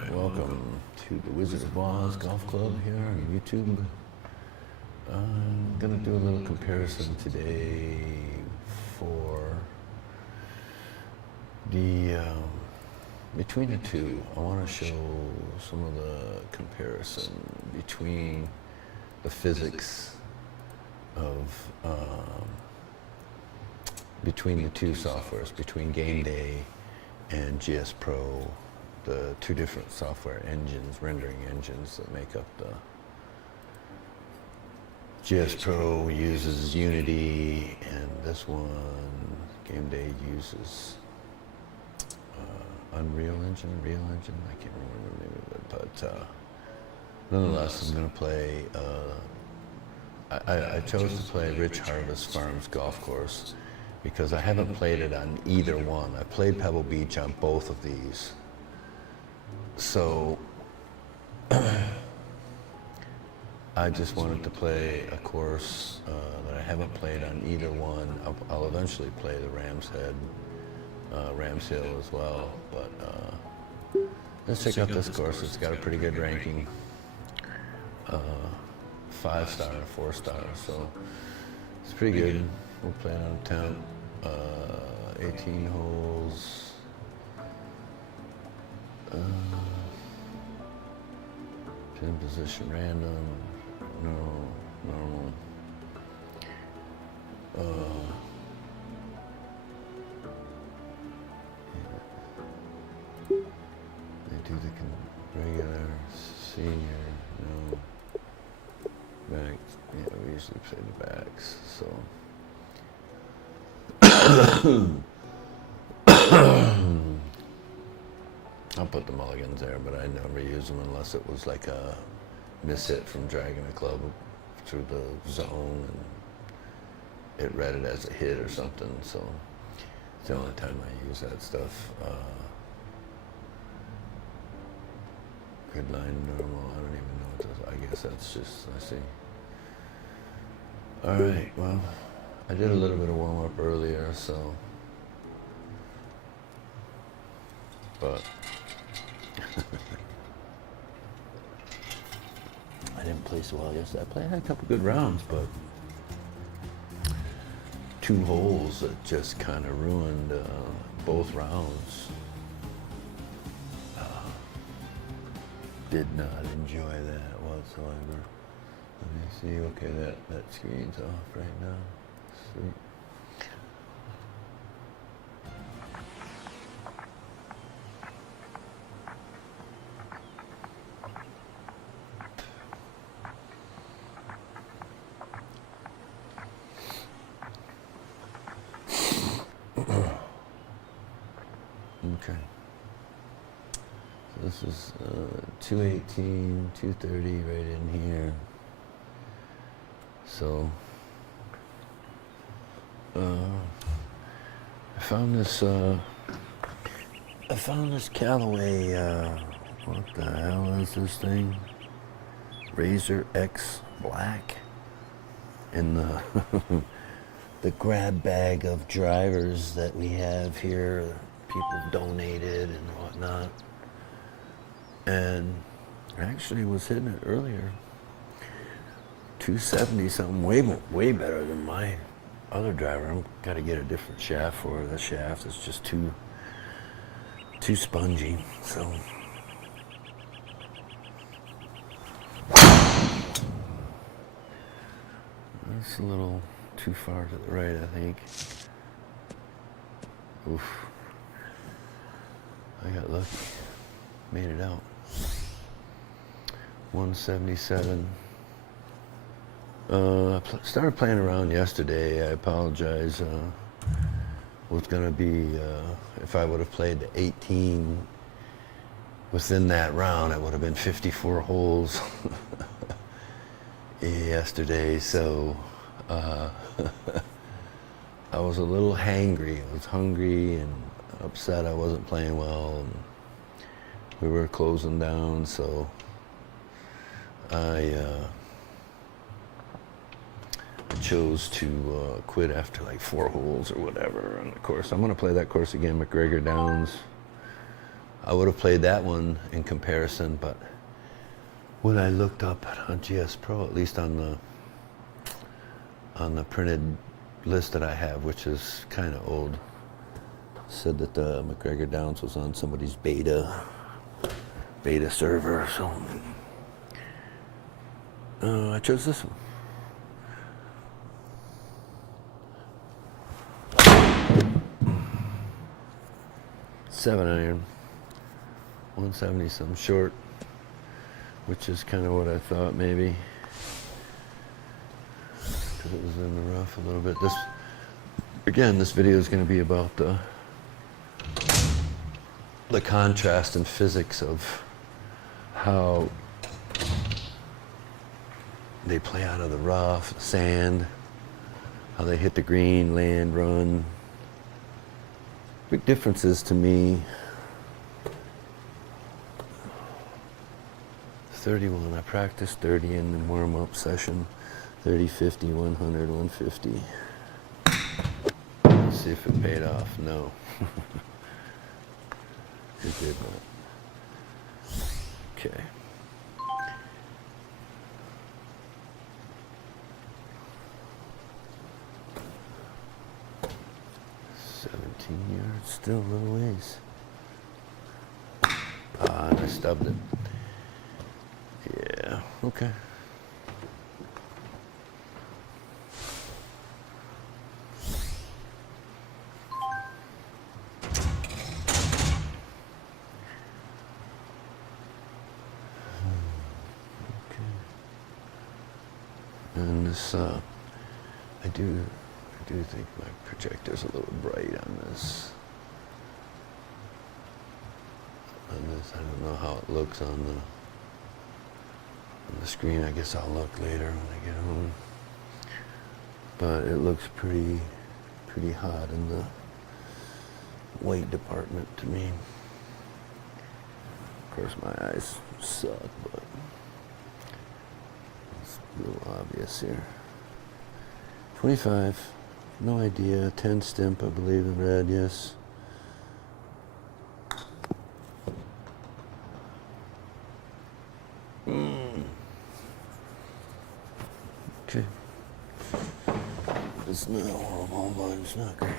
Alright, welcome to the Wizard of Oz Golf Club here on YouTube. I'm going to do a little comparison today for the, between the two. I want to show some of the comparison between the physics of, between the two softwares, between Gameday and GS Pro, the two different software engines, rendering engines that make up the GS Pro uses Unity, and this one, Gameday, uses Real Engine, I can't remember the name of it, but nonetheless, I'm going to play, I chose to play Rich Harvest Farms Golf Course because I haven't played it on either one. I played Pebble Beach on both of these. So I just wanted to play a course that I haven't played on either one. I'll eventually play the Rams Head, Rams Hill as well, but let's check out this course. It's got a pretty good ranking, 5-star and 4-star, so it's pretty good. We're playing on 18 holes. Pin position random, normal. They do the regular, senior, no. Back, yeah, we usually play the backs, so. I'll put the mulligans there, but I never use them unless it was like a mishit from dragging a club through the zone and it read it as a hit or something, so it's the only time I use that stuff. Grid line normal, I don't even know what this, I guess that's just, I see. Alright, well, I did a little bit of warm up earlier, so, but I didn't play so well yesterday. I had a couple good rounds, but 2 holes that just kind of ruined both rounds. Did not enjoy that whatsoever. Let me see. Okay, that screen's off right now. Sweet. Okay. So this is 218, 230 right in here. So I found this Callaway, what the hell is this thing? Razor X Black in the the grab bag of drivers that we have here. People donated and whatnot, and I actually was hitting it earlier. 270 something, way better than my other driver. I've got to get a different shaft for it. The shaft is just too spongy. So that's a little too far to the right, I think. Oof. I got lucky. Made it out. 177. Started playing around yesterday. I apologize. Was going to be, if I would have played the 18 within that round, it would have been 54 holes yesterday. So I was a little hangry. I was hungry and upset I wasn't playing well, and we were closing down, so I chose to quit after like 4 holes or whatever. And of course, I'm going to play that course again, McGregor Downs. I would have played that one in comparison, but when I looked up on GS Pro, at least on the printed list that I have, which is kind of old, said that the McGregor Downs was on somebody's beta server, so I chose this one. Seven iron, 170 some short, which is kind of what I thought maybe, because it was in the rough a little bit. This video is going to be about the contrast and physics of how they play out of the rough, the sand, how they hit the green, land, run. Big differences to me. 31, I practiced 30 in the warm-up session. 30, 50, 100, 150. Let's see if it paid off. No. It did not. Okay. Yards, still a little ways. And I stubbed it. Yeah, okay. And this, I do think my projector's a little bright on this. I don't know how it looks on the screen. I guess I'll look later when I get home. But it looks pretty hot in the white department to me. Of course, my eyes suck, but it's a little obvious here. 25. No idea. 10 stimp, I believe, in red, yes. Okay. It's not horrible, but it's not great.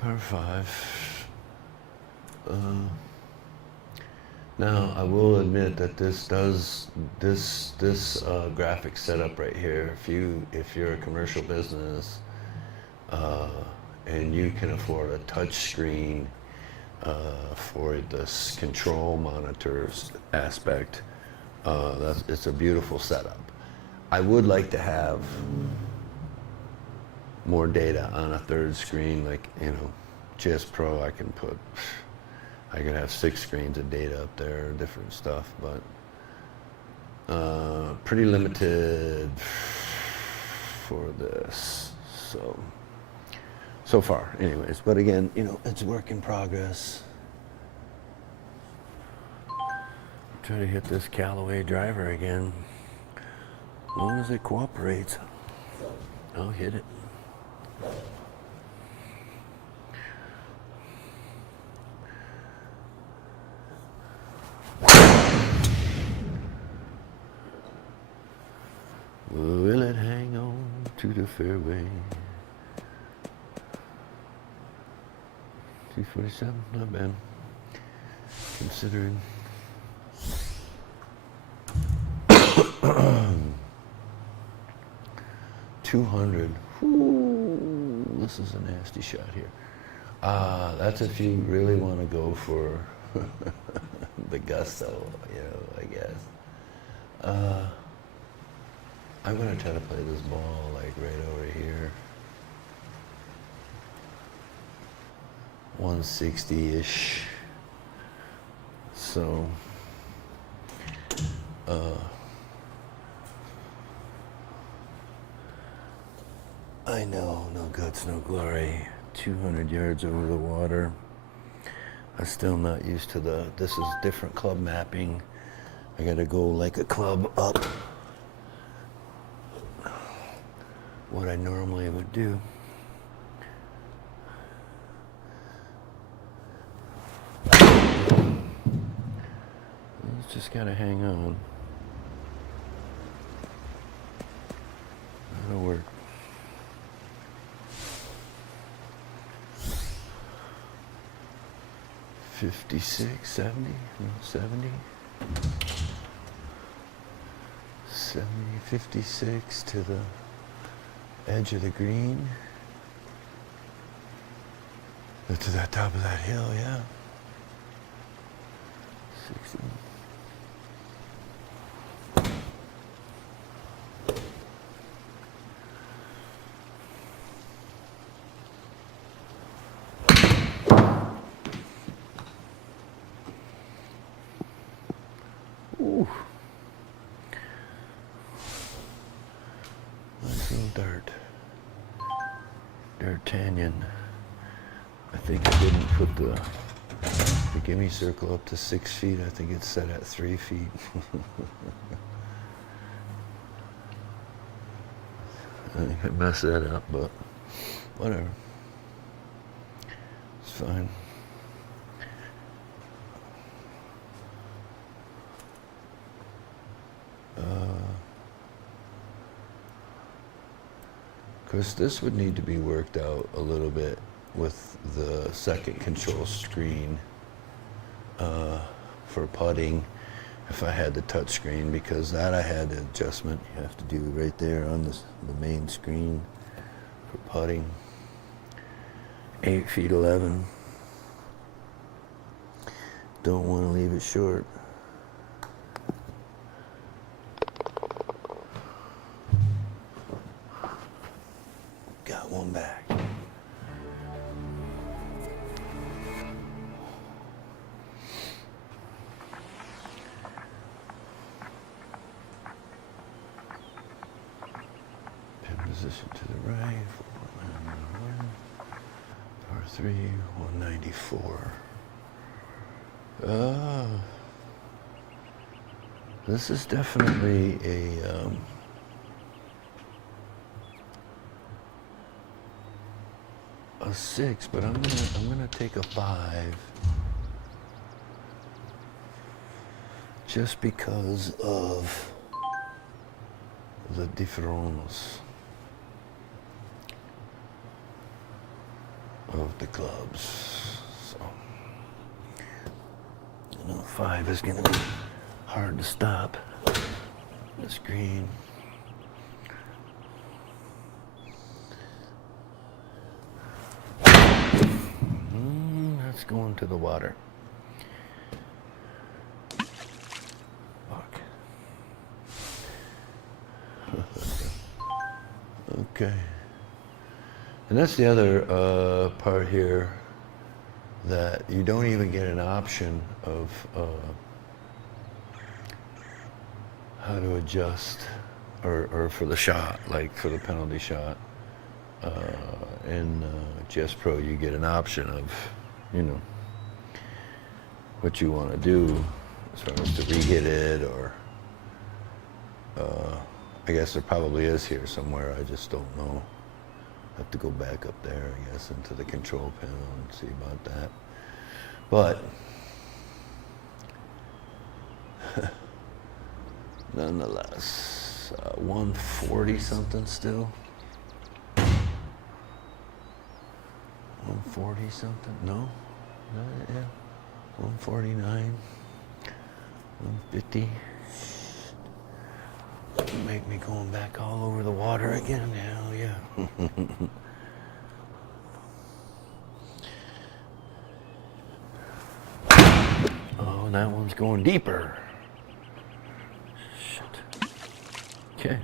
Par 5. Now I will admit that this graphic setup right here, if you're a commercial business and you can afford a touch screen for this control monitors aspect, it's a beautiful setup. I would like to have more data on a third screen, like, GS Pro. I could have 6 screens of data up there, different stuff, but pretty limited for this. So far, anyways. But again, it's work in progress. Try to hit this Callaway driver again. As long as it cooperates, I'll hit it. Will it hang on to the fairway? 247, not bad. Considering. 200. Ooh, this is a nasty shot here. That's if you really want to go for the gusto, I guess. I'm going to try to play this ball like right over here. 160-ish. So, I know, no guts, no glory. 200 yards over the water. I'm still not used to this is different club mapping. I gotta go like a club up. What I normally would do. You just gotta hang on. That'll work. $56, $70, no, $70. 70, 56 to the edge of the green. To the top of that hill, yeah. 60. Ooh. Nice little dart. D'Artagnan. I think I didn't put the gimme circle up to 6 feet. I think it's set at 3 feet. I think I messed that up, but whatever. It's fine. Of course, this would need to be worked out a little bit with the second control screen for putting if I had the touch screen, because that I had the adjustment you have to do right there on the main screen for putting. 8 feet 11. Don't want to leave it short. Got one back. Pin position to the right. Par 3, 194. This is definitely a 6, but I'm gonna take a 5 just because of the difference of the clubs. So, you know, 5 is gonna be hard to stop this green. That's going to the water. Fuck. Okay. And that's the other part here, that you don't even get an option of how to adjust or for the shot, like for the penalty shot. In GS Pro, you get an option of, you know, what you want to do as far as to re-hit it, or I guess there probably is here somewhere, I just don't know. Have to go back up there, I guess, into the control panel and see about that. But nonetheless, 140 something still. 140 something? No? Yeah. 149. 150. Make me going back all over the water again? Hell yeah. Oh, and that one's going deeper. Shit. Okay.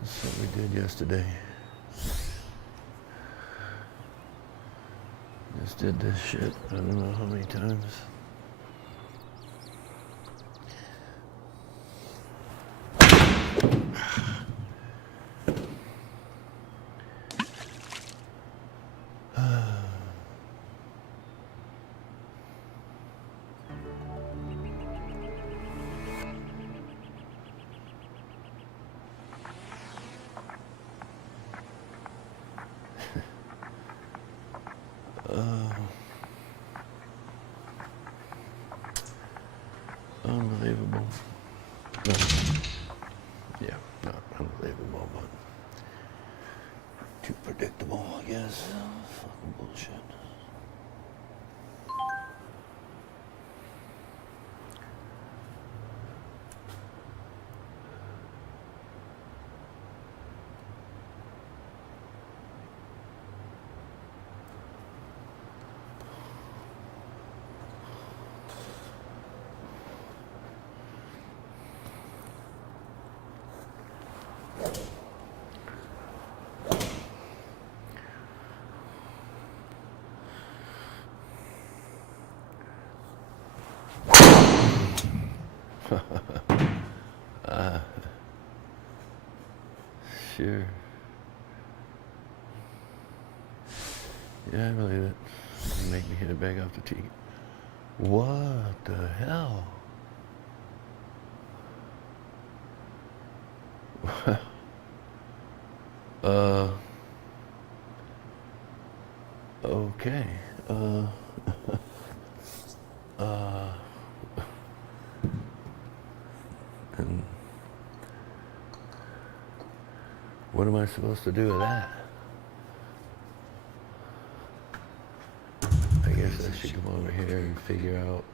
This is what we did yesterday. Just did this shit, I don't know how many times. predictable, I guess. Fucking bullshit. Sure. Yeah, I believe it. You make me hit a bag off the tee. What the hell? Okay. And what am I supposed to do with that? I guess I should come over here and figure out,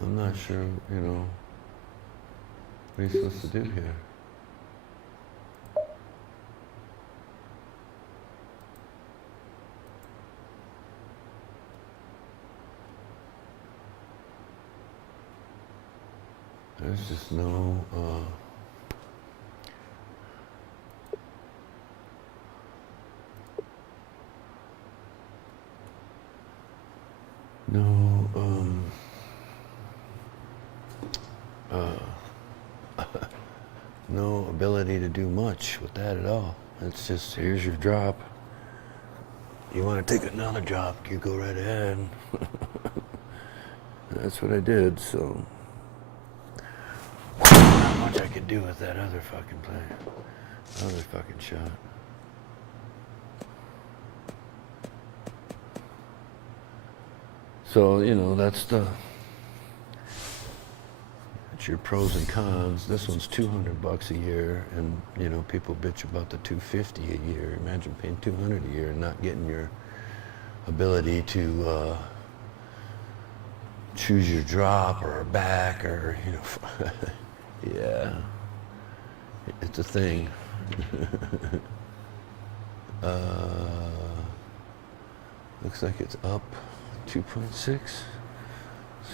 I'm not sure, you know, what are you supposed to do here? There's just no, no ability to do much with that at all. It's just, here's your drop. You want to take another drop, you go right ahead. That's what I did, so not much I could do with that other fucking play. Other fucking shot. So, you know, that's your pros and cons. This one's $200 a year, and you know, people bitch about the $250 a year. Imagine paying $200 a year and not getting your ability to choose your drop or back, or you know, yeah, it's a thing. Looks like it's up 2.6.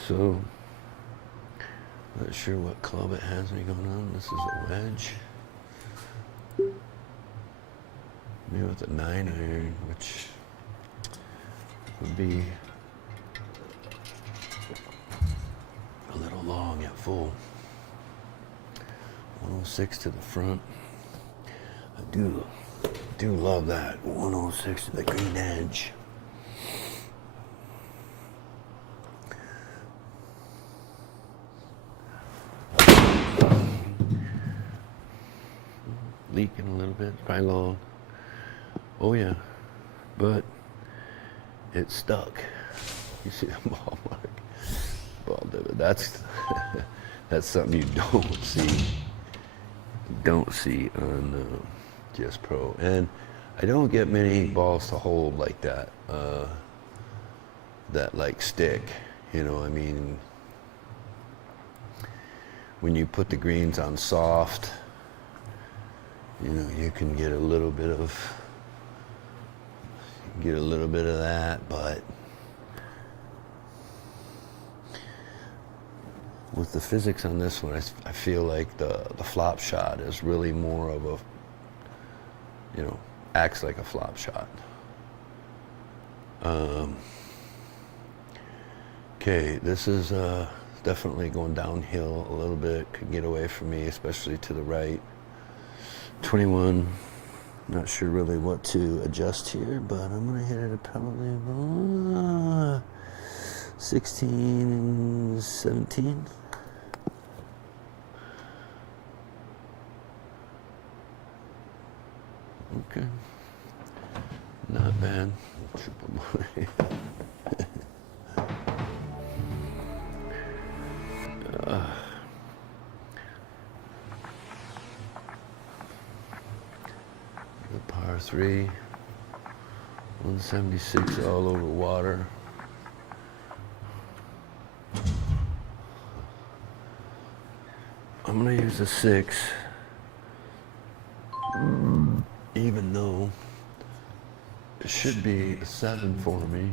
So. Not sure what club it has me going on. This is a wedge. Maybe with a 9-iron, which would be a little long at full. 106 to the front. I do love that 106 to the green edge. Leaking a little bit, probably long. Oh yeah, but it stuck. You see the ball mark? Ball divot. That's that's something you don't see on Just Pro. And I don't get many balls to hold like that. That like stick. You know, I mean, when you put the greens on soft, you know, you can get a little bit of that, but with the physics on this one, I feel like the flop shot is really more of a, you know, acts like a flop shot. Okay, this is definitely going downhill a little bit. Could get away from me, especially to the right. 21. Not sure really what to adjust here, but I'm gonna hit it at probably 16, 17. Okay. Not bad. Triple bogey. The par 3. 176 all over water. I'm going to use a 6. Even though it should be a 7 for me.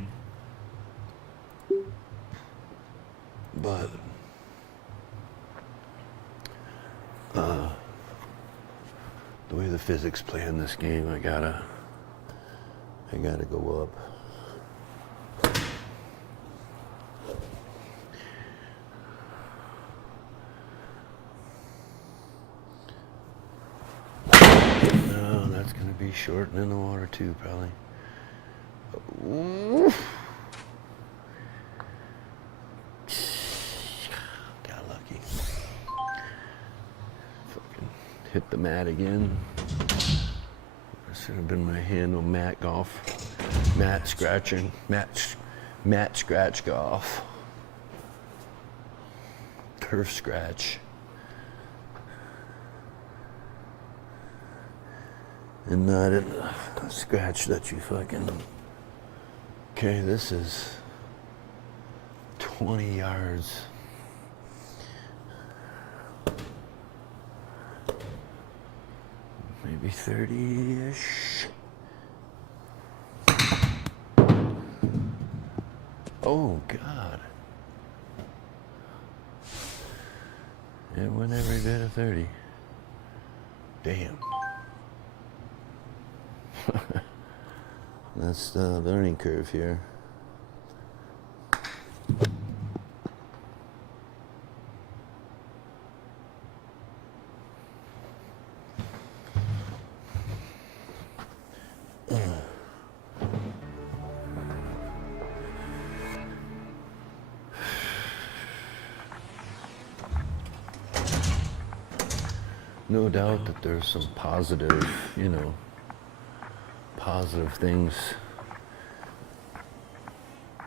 But the way the physics play in this game, I gotta go up. No, that's gonna be shorting in the water too, probably. Oof. Got lucky. Fucking hit the mat again. That should have been my handle. Mat golf. Mat scratching. Mat scratch golf. Turf scratch. And not in the scratch that you fucking... Okay, this is 20 yards. Maybe 30-ish. Oh, God. It went every bit of 30. Damn. That's the learning curve here. No doubt that there's some positive, positive things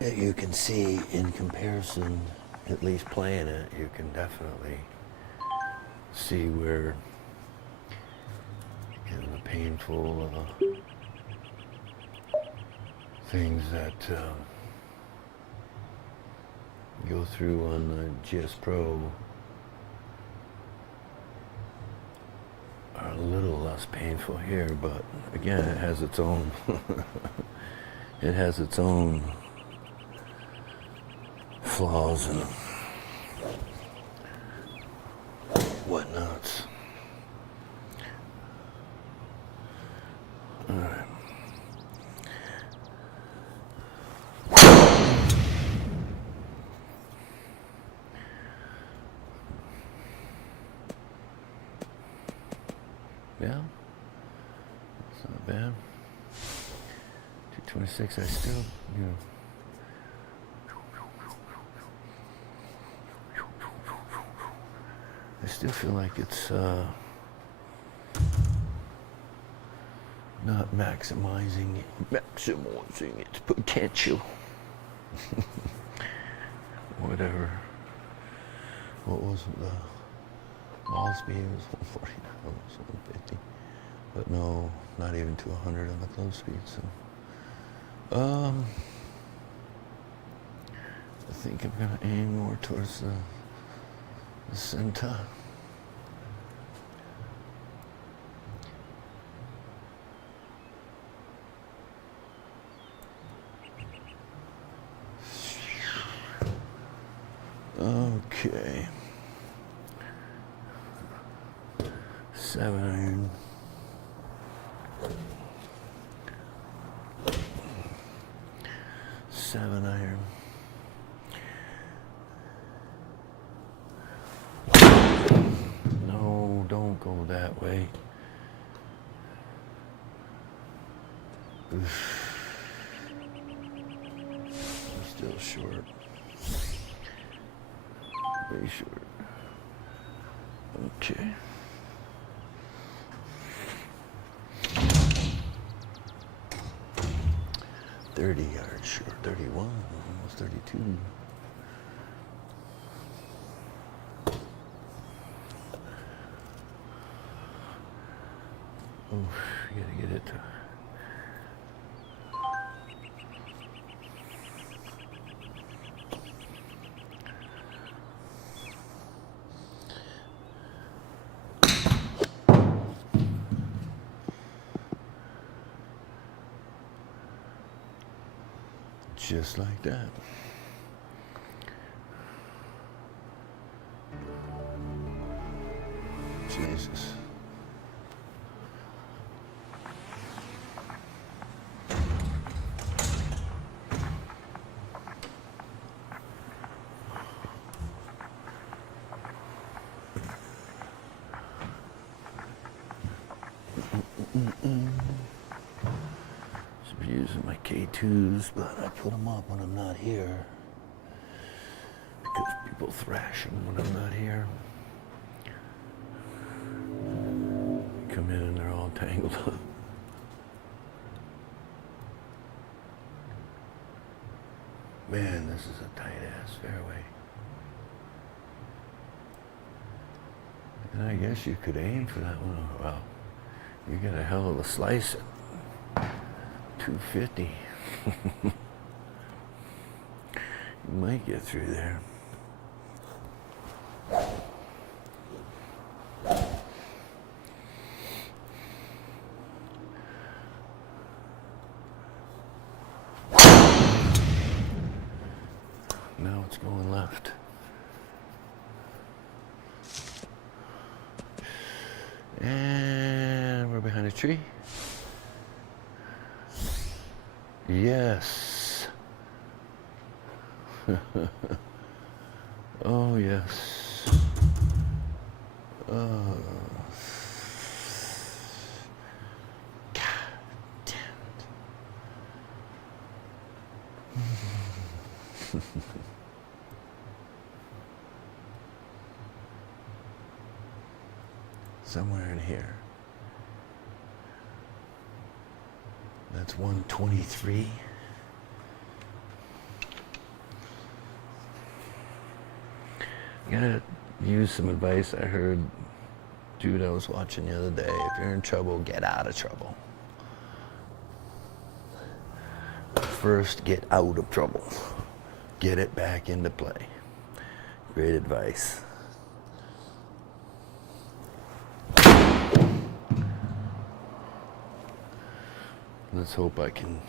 that you can see in comparison, at least playing it. You can definitely see where the painful things that go through on the GS Pro are a little less painful here, but again, it has its own flaws and whatnots. All right. Yeah, it's not bad. 226, I still, I still feel like it's not maximizing its potential. Whatever. What was the ball speed? It was 149, almost 150. But no, not even to 100 on the close speed. So, I think I'm gonna aim more towards the center. Okay. 7 iron. go that way. Oof. I'm still short. Way short. Okay. $30 yards short, 31, almost 32. Oh, you gotta get it to. Just like that. Jesus. Should be using my K2s, but I put them up when I'm not here because people thrash them when I'm not here. Come in and they're all tangled up. Man, this is a tight-ass fairway. And I guess you could aim for that one. Oh, wow. You got a hell of a slice at 250. You might get through there. Now it's going left. And we're behind a tree. Yes. Oh, yes. Oh. God damn it. Somewhere in here. That's 123. Gotta use some advice I heard dude I was watching the other day. If you're in trouble, get out of trouble. First, get out of trouble. Get it back into play. Great advice. Let's hope I can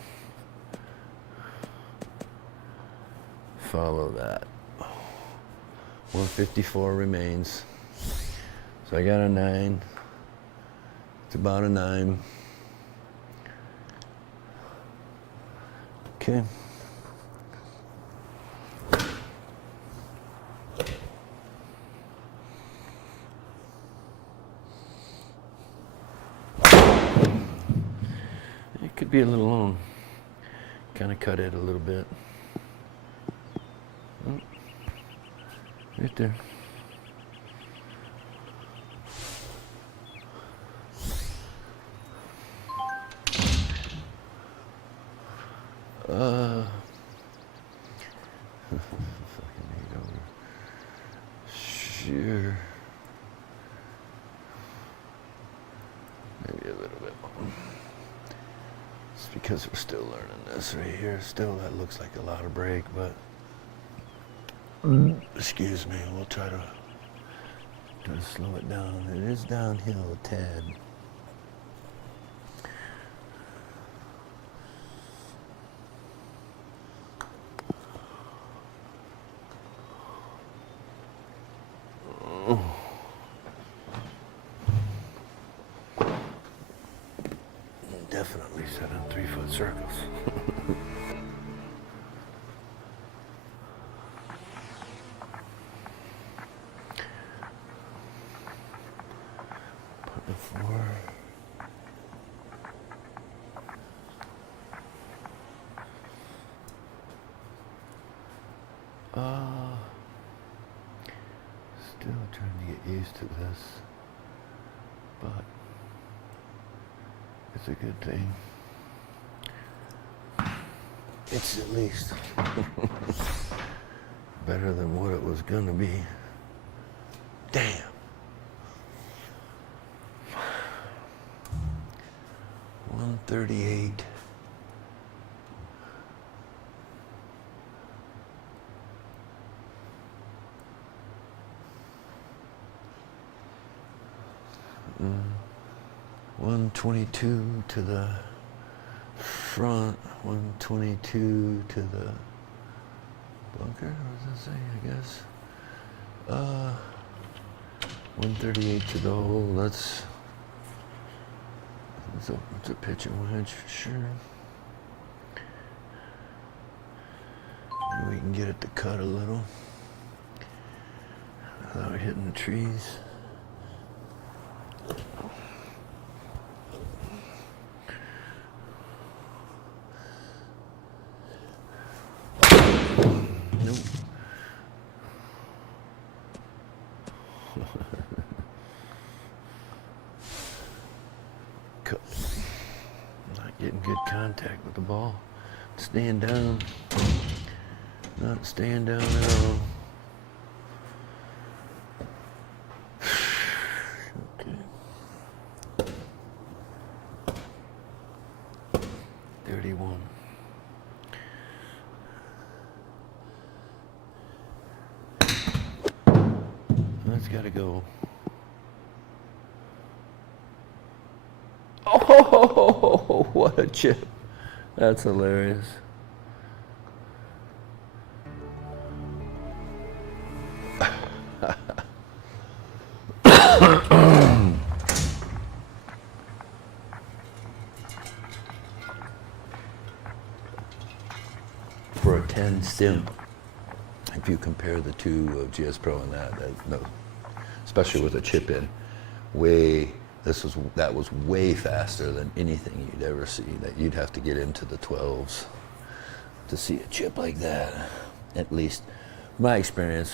follow that. 154 remains. So I got a 9. It's about a 9. Okay. It could be a little long. Kind of cut it a little bit. Oh, right there. Sure. Maybe a little bit more. It's because we're still learning this right here. Still, that looks like a lot of break, but excuse me, we'll try to slow it down. It is downhill a tad. Definitely set on 3-foot circles. 4. Still trying to get used to this, but it's a good thing. It's at least better than what it was gonna be. Damn. $138. Mm. 122 to the front, 122 to the bunker. What does it say? I guess. 138 to the hole. That's it's a pitch and wedge for sure. Maybe we can get it to cut a little without hitting the trees. Nope. Cut. Not getting good contact with the ball. Staying down. Not staying down at all. Okay. 31. That's gotta go. Oh, what a chip. That's hilarious. For a 10 stim, if you compare the two GS Pro and that no, especially with a chip in, that was way faster than anything you'd ever see. That you'd have to get into the 12s to see a chip like that. At least my experience,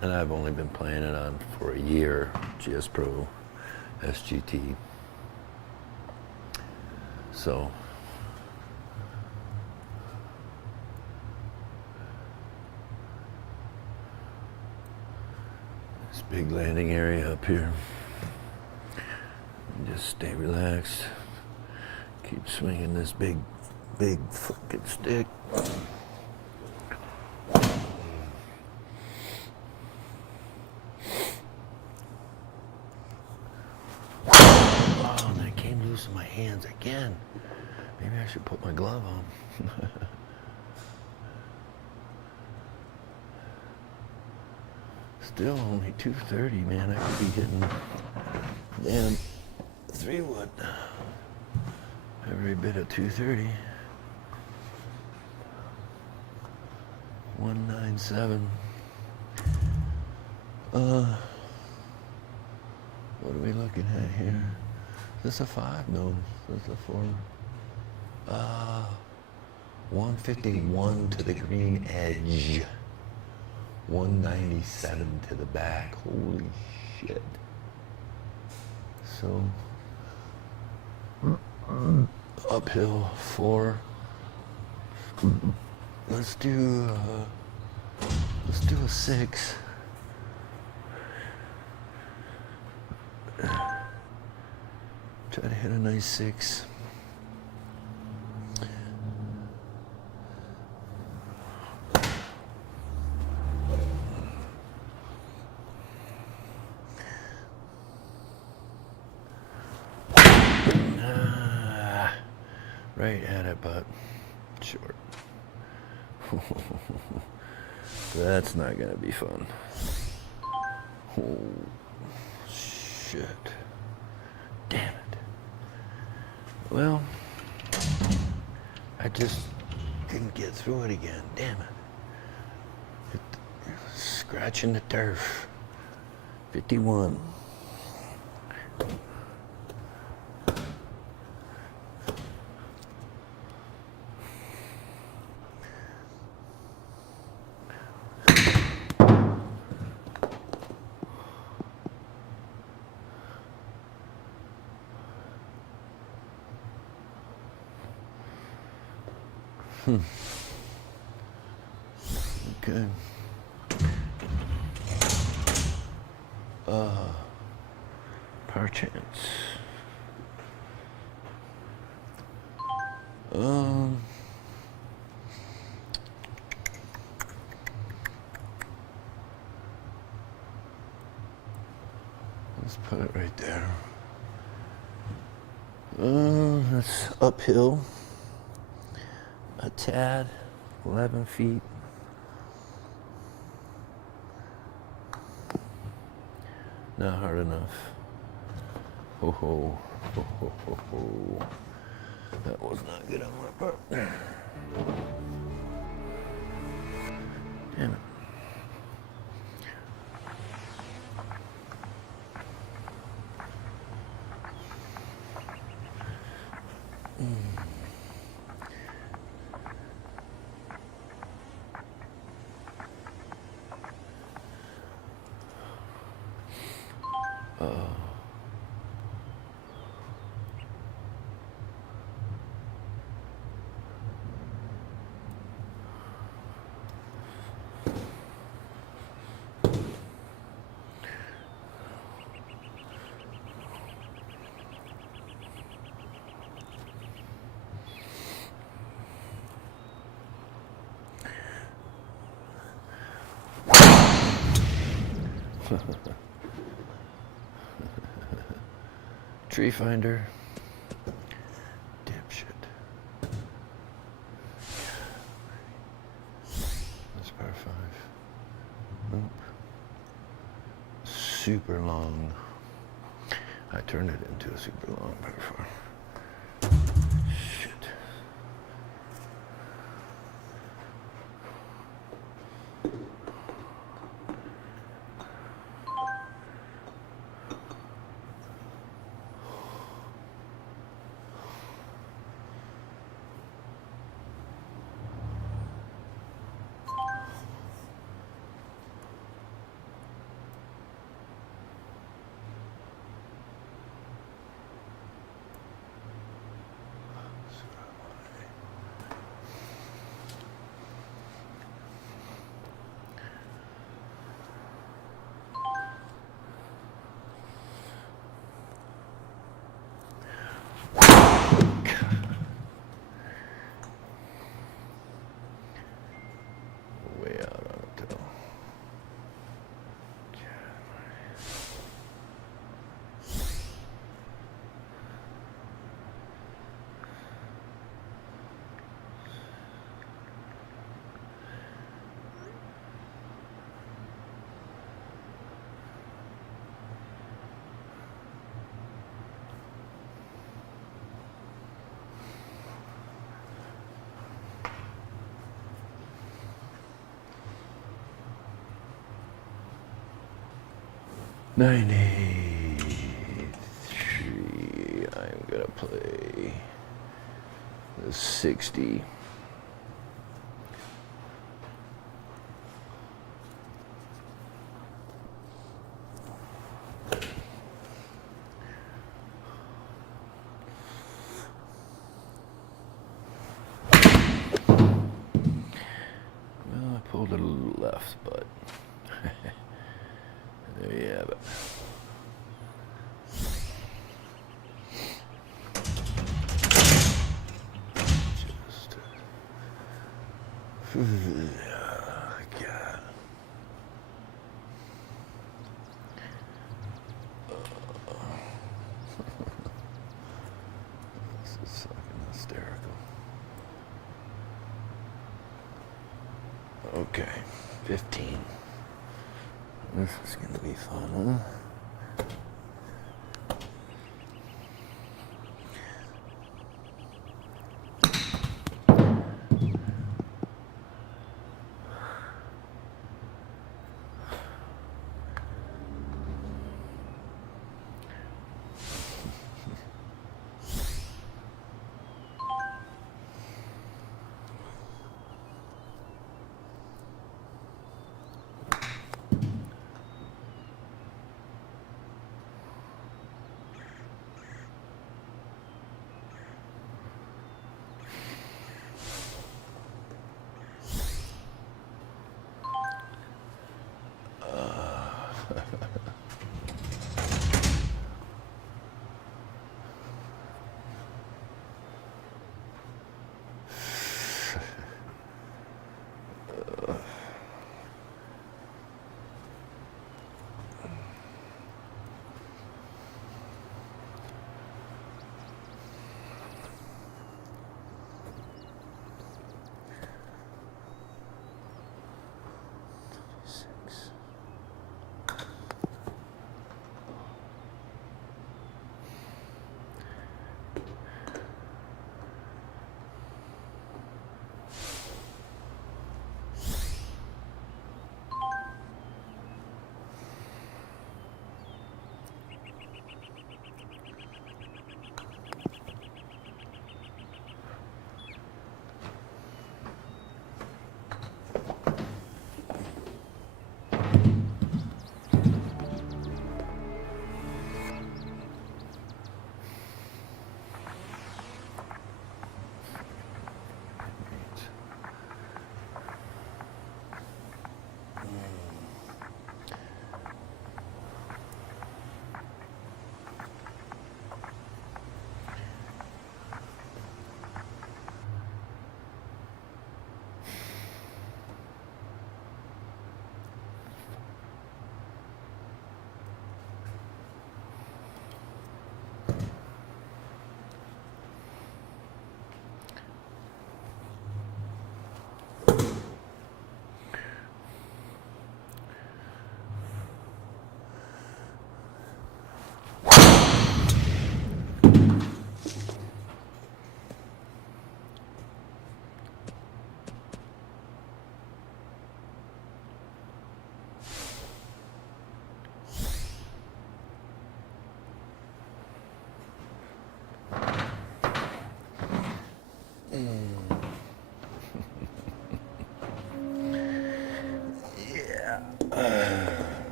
and I've only been playing it on for a year, GS Pro, SGT. So this big landing area up here. Just stay relaxed. Keep swinging this big fucking stick. Oh, and I came loose in my hands again. Maybe I should put my glove on. Still only 230, man. I could be hitting damn 3-wood. Every bit of 230. 197. What are we looking at here? Is this a 5? No, this is a 4. 151 to the green edge. 197 to the back. Holy shit. So uphill 4. Let's do a 6. Try to hit a nice 6. Right at it, but short. That's not gonna be fun. Oh, shit. Damn it. Well, I just couldn't get through it again. Damn it. Scratching the turf. 51. Okay. Perchance. Let's put it right there. It's uphill. A tad. 11 feet. Not hard enough. Ho ho. Ho ho ho ho. That was not good on my part. Damn it. Tree finder. Dipshit. That's par 5. Nope. Super long. I turned it into a super long par 4. Shit. Way out on it though. $93. I'm gonna play the 60. Well, I pulled a little left, but there you have it. God. This is fucking hysterical. Okay, 15. This is gonna be fun, huh?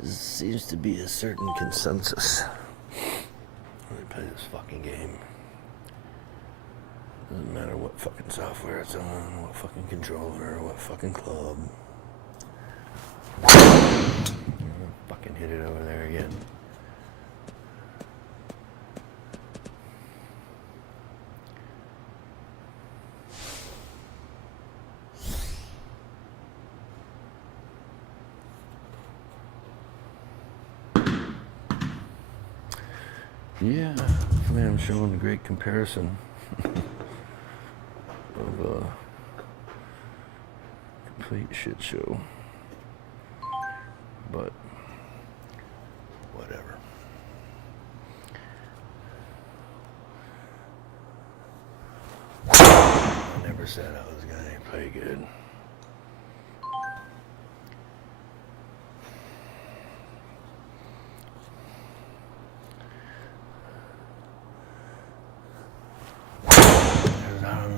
There seems to be a certain consensus. When I play this fucking game. Doesn't matter what fucking software it's on, what fucking controller, what fucking club. Fucking hit it over there again. Yeah, hopefully I'm showing a great comparison of a complete shit show. But whatever. I never said I was gonna play good.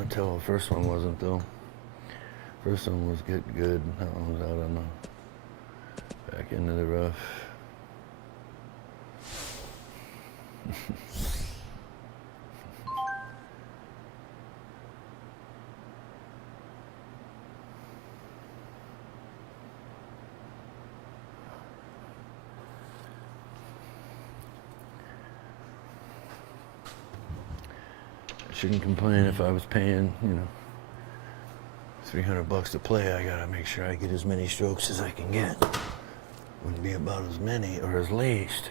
Until the first one wasn't though. First one was getting good. That one was out on the back into the rough. Shouldn't complain if I was paying, $300 to play. I gotta make sure I get as many strokes as I can get. Wouldn't be about as many or as least.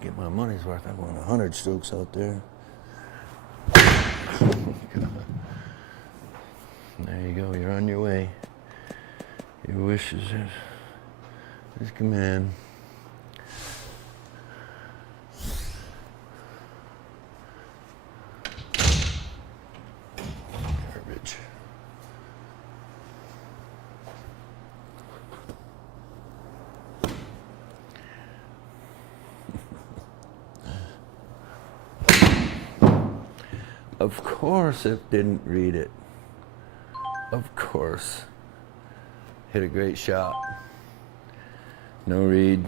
Get my money's worth. I want 100 strokes out there. There you go. You're on your way. Your wish is his command. Of course it didn't read it. Of course. Hit a great shot. No read.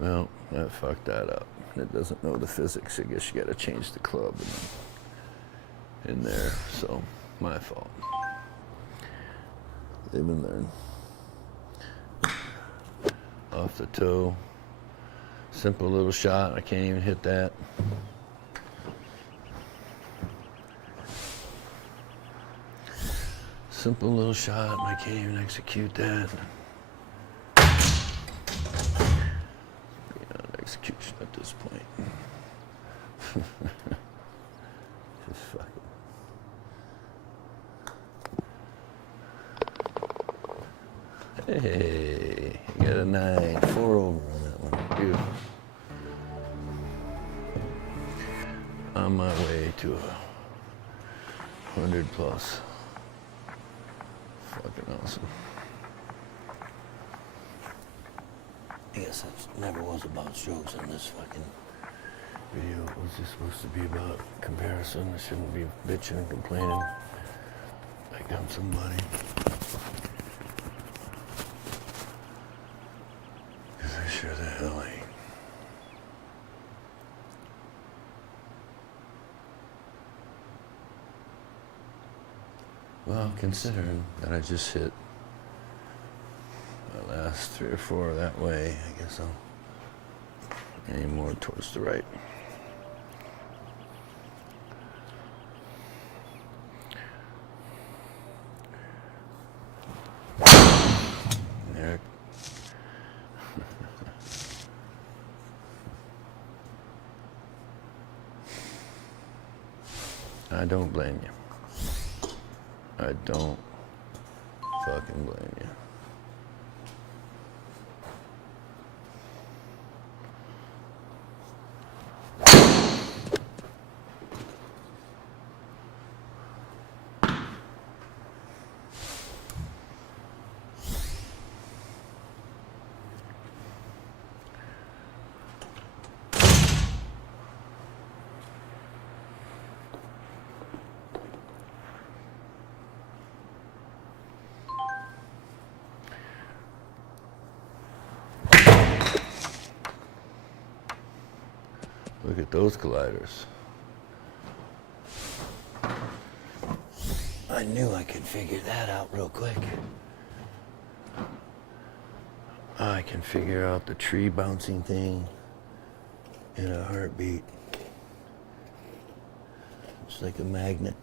Well, that fucked that up. It doesn't know the physics. I guess you gotta change the club in there. So, my fault. Live and learn. Off the toe. Simple little shot. I can't even hit that. Simple little shot. I can't even execute that. Execution at this point. Just fuck it. Hey, you got a 9, 4 over on that one. Beautiful. On my way to 100 plus. Fucking awesome. I guess that never was about strokes in this fucking video. It was just supposed to be about comparison. I shouldn't be bitching and complaining like I'm somebody. Because I sure the hell ain't. Well, considering that I just hit my last 3 or 4 that way, I guess I'll aim more towards the right. There. I don't blame you. I don't fucking blame you. Look at those colliders. I knew I could figure that out real quick. I can figure out the tree bouncing thing in a heartbeat. It's like a magnet.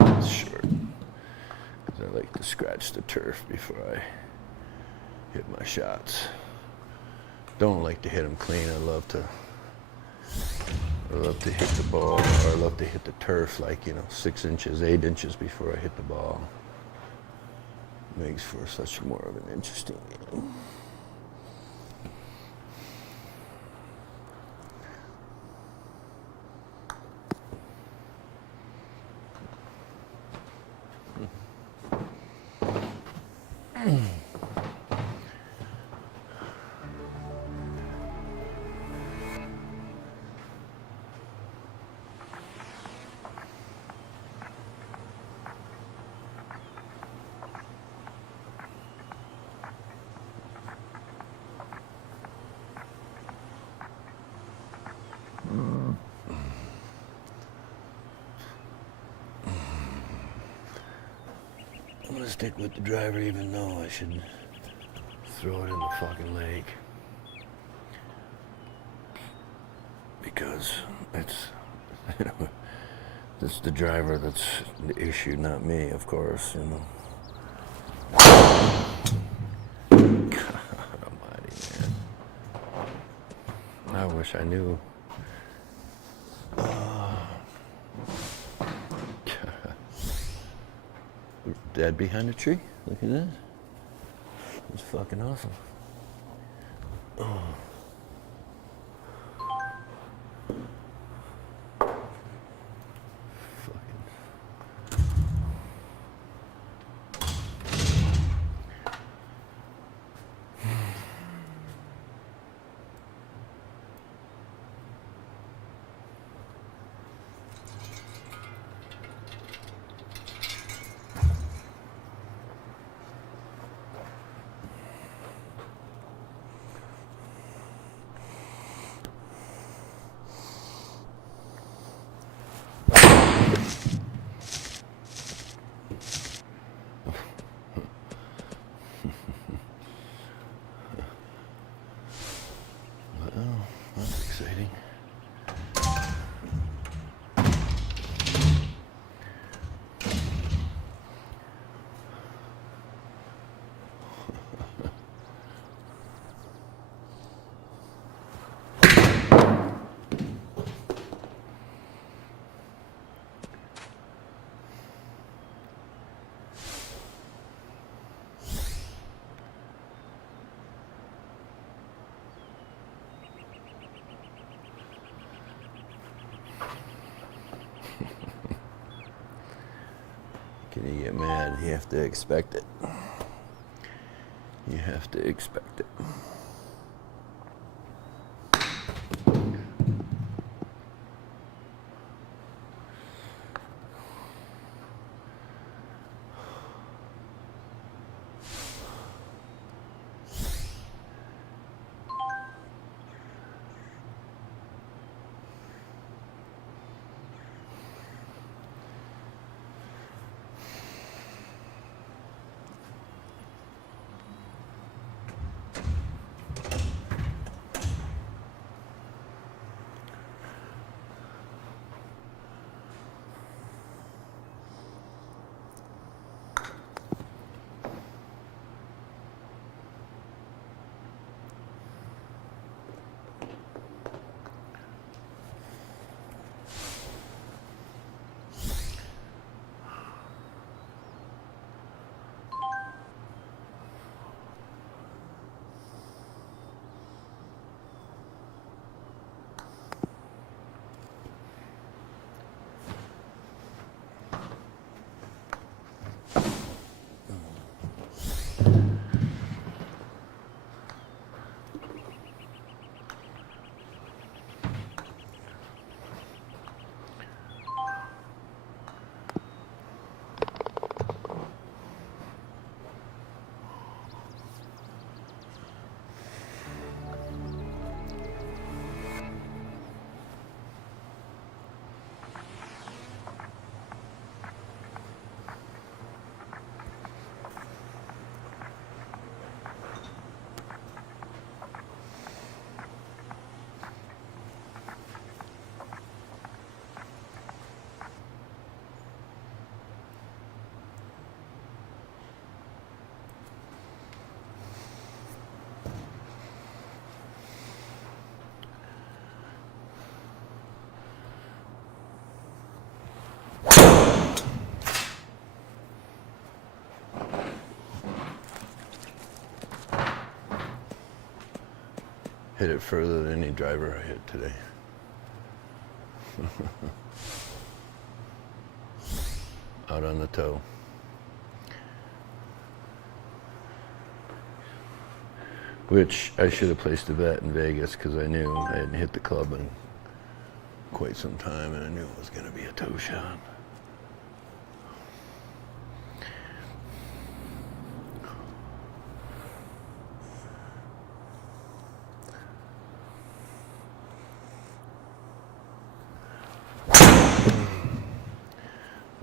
It's short, because I like to scratch the turf before I hit my shots. Don't like to hit them clean. I love to hit the ball, or I love to hit the turf like, 6 inches, 8 inches before I hit the ball. Makes for such more of an interesting game. I'm gonna stick with the driver even though I should throw it in the fucking lake. Because it's the driver that's the issue, not me, of course, God almighty, man. I wish I knew. Dead behind a tree? Look at that. It's fucking awesome. Oh. Exciting. Can you get mad? You have to expect it. You have to expect it. hit it further than any driver I hit today. Out on the toe. Which I should have placed a bet in Vegas because I knew I hadn't hit the club in quite some time and I knew it was going to be a toe shot.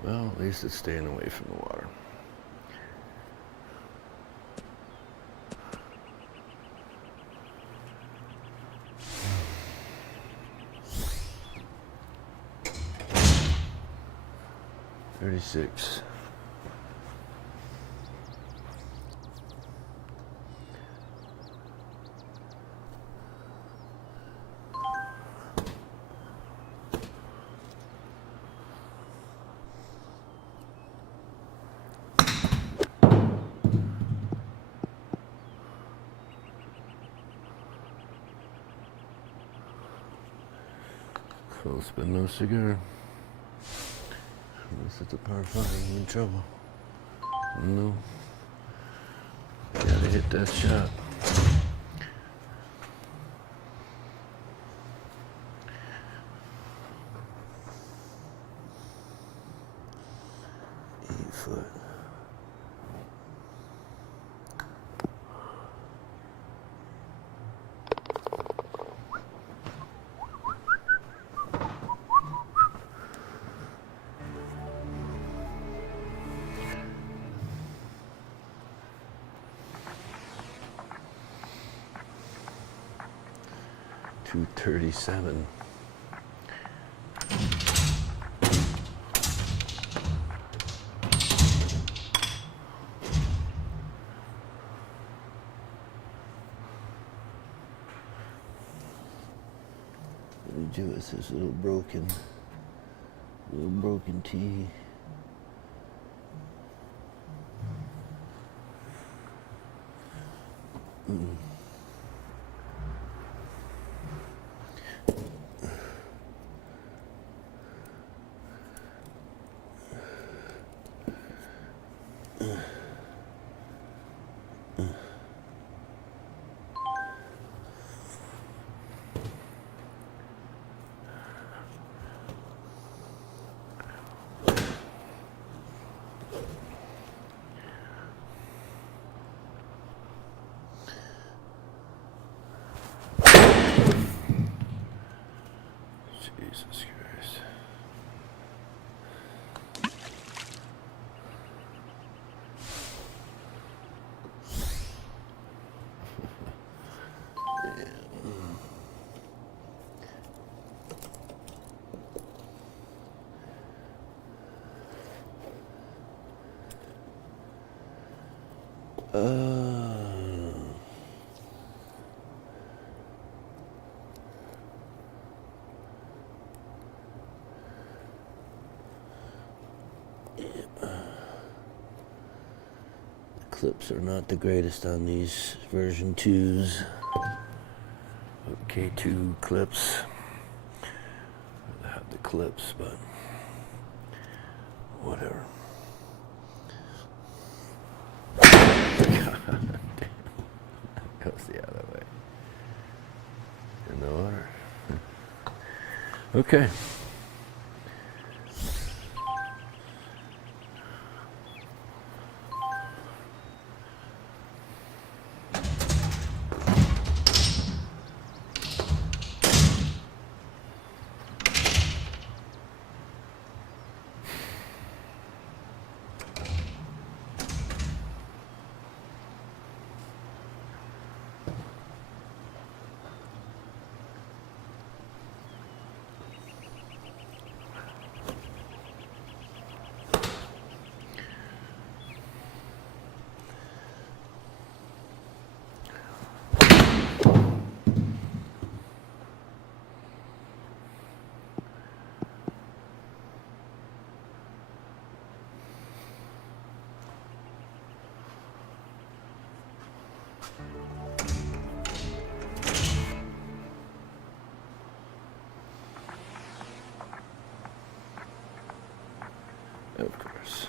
Well, at least it's staying away from the water. $36. Close but no cigar. Unless it's a par 5, I'm in trouble. No. Gotta hit that shot. Foot. $237. What do we do with this little broken tee? Jesus Christ. Clips are not the greatest on these version 2s. K2 clips. I have the clips, but whatever. God damn. Goes the other way. In the water. Okay. Of course.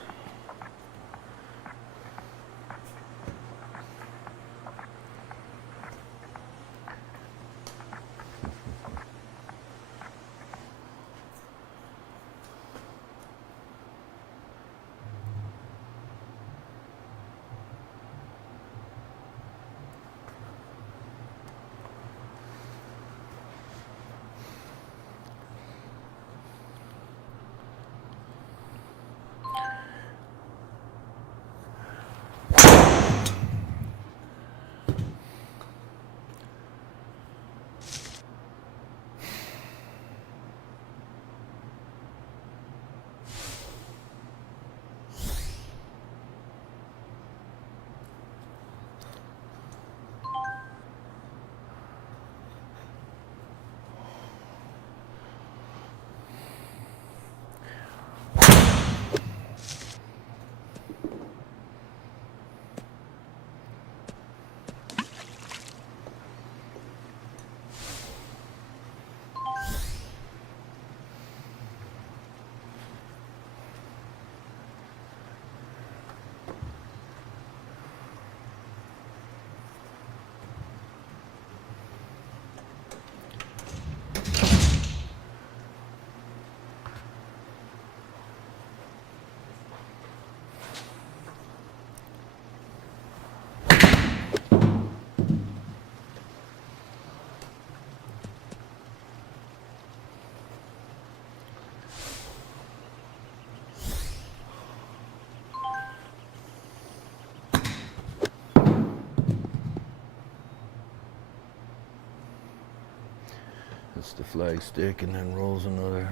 That's the flag stick, and then rolls another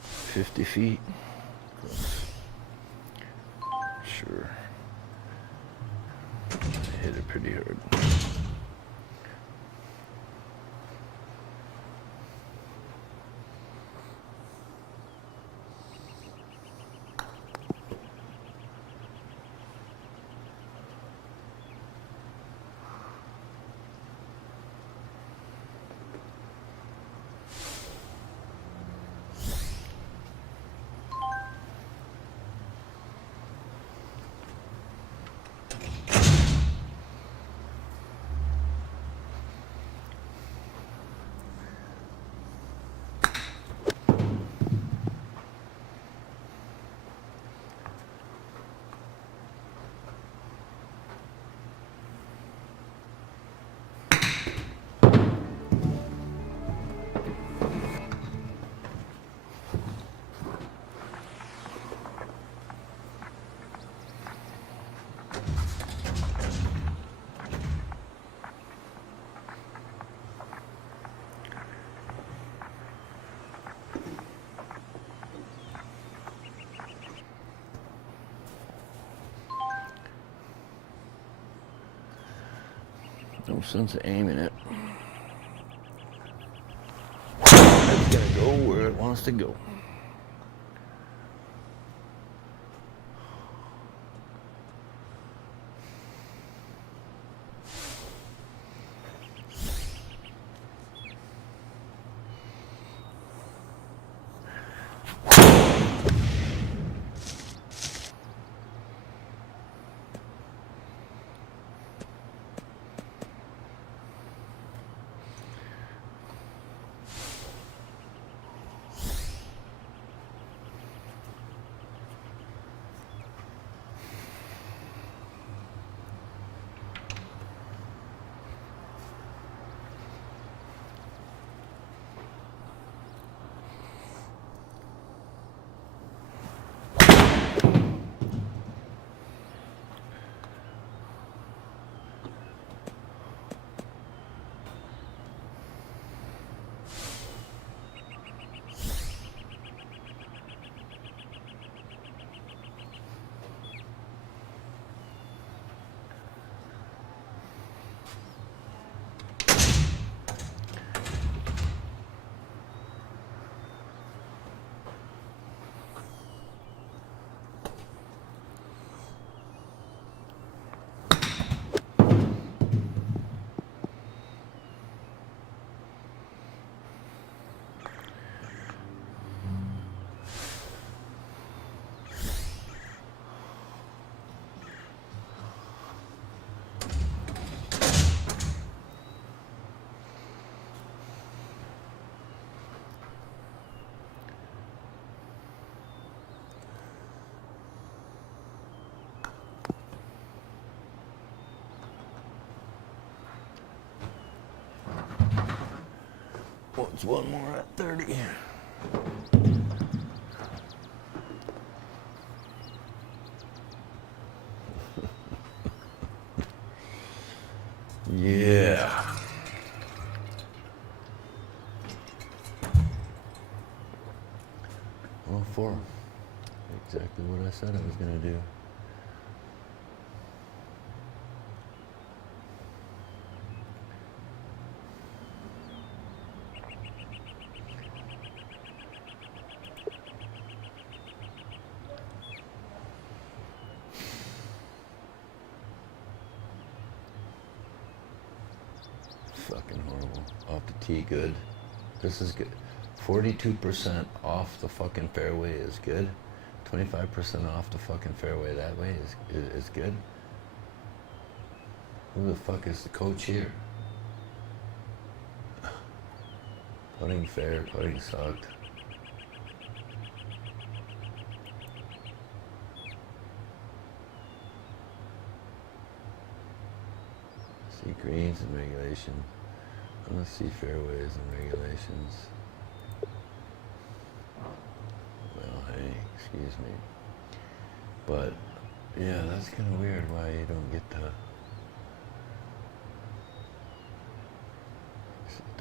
50 feet. Sure. Hit it pretty hard. No sense of aiming it. It's gonna go where it wants to go. What's one more at 30? Yeah. Well, 4. Exactly what I said I was going to do. Fucking horrible. Off the tee, good. This is good. 42% off the fucking fairway is good. 25% off the fucking fairway that way is good. Who the fuck is the coach here? Putting fair, putting sucked. See greens and regulation. I want to see fairways and regulations. Well, hey, excuse me. But, yeah, that's kind of weird why you don't get to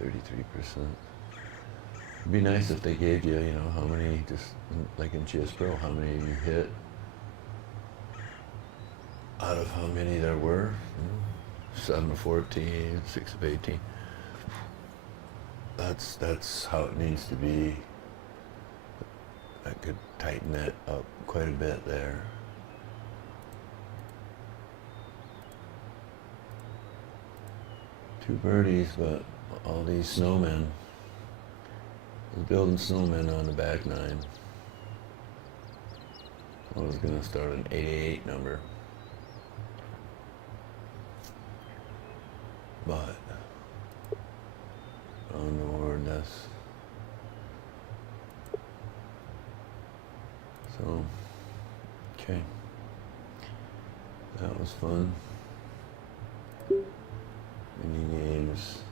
33%. It'd be nice if they gave you, you know, how many, just like in GS Pro, how many you hit out of how many there were. 7 of 14, 6 of 18. That's how it needs to be. I could tighten that up quite a bit there. Two birdies, but all these snowmen. I was building snowmen on the back 9. I was gonna start an 88 number. But on the Lord, that's so okay. That was fun. Mini games.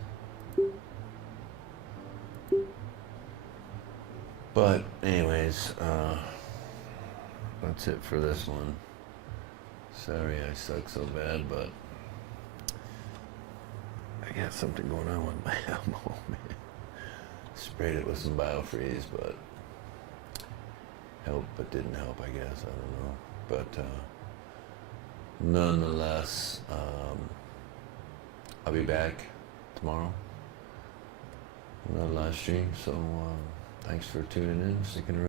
But anyways, that's it for this one. Sorry I suck so bad, but I got something going on with my elbow, man. Sprayed it with some biofreeze, but helped, but didn't help, I guess. I don't know. But nonetheless, I'll be back tomorrow. Another live stream. So thanks for tuning in, sticking around.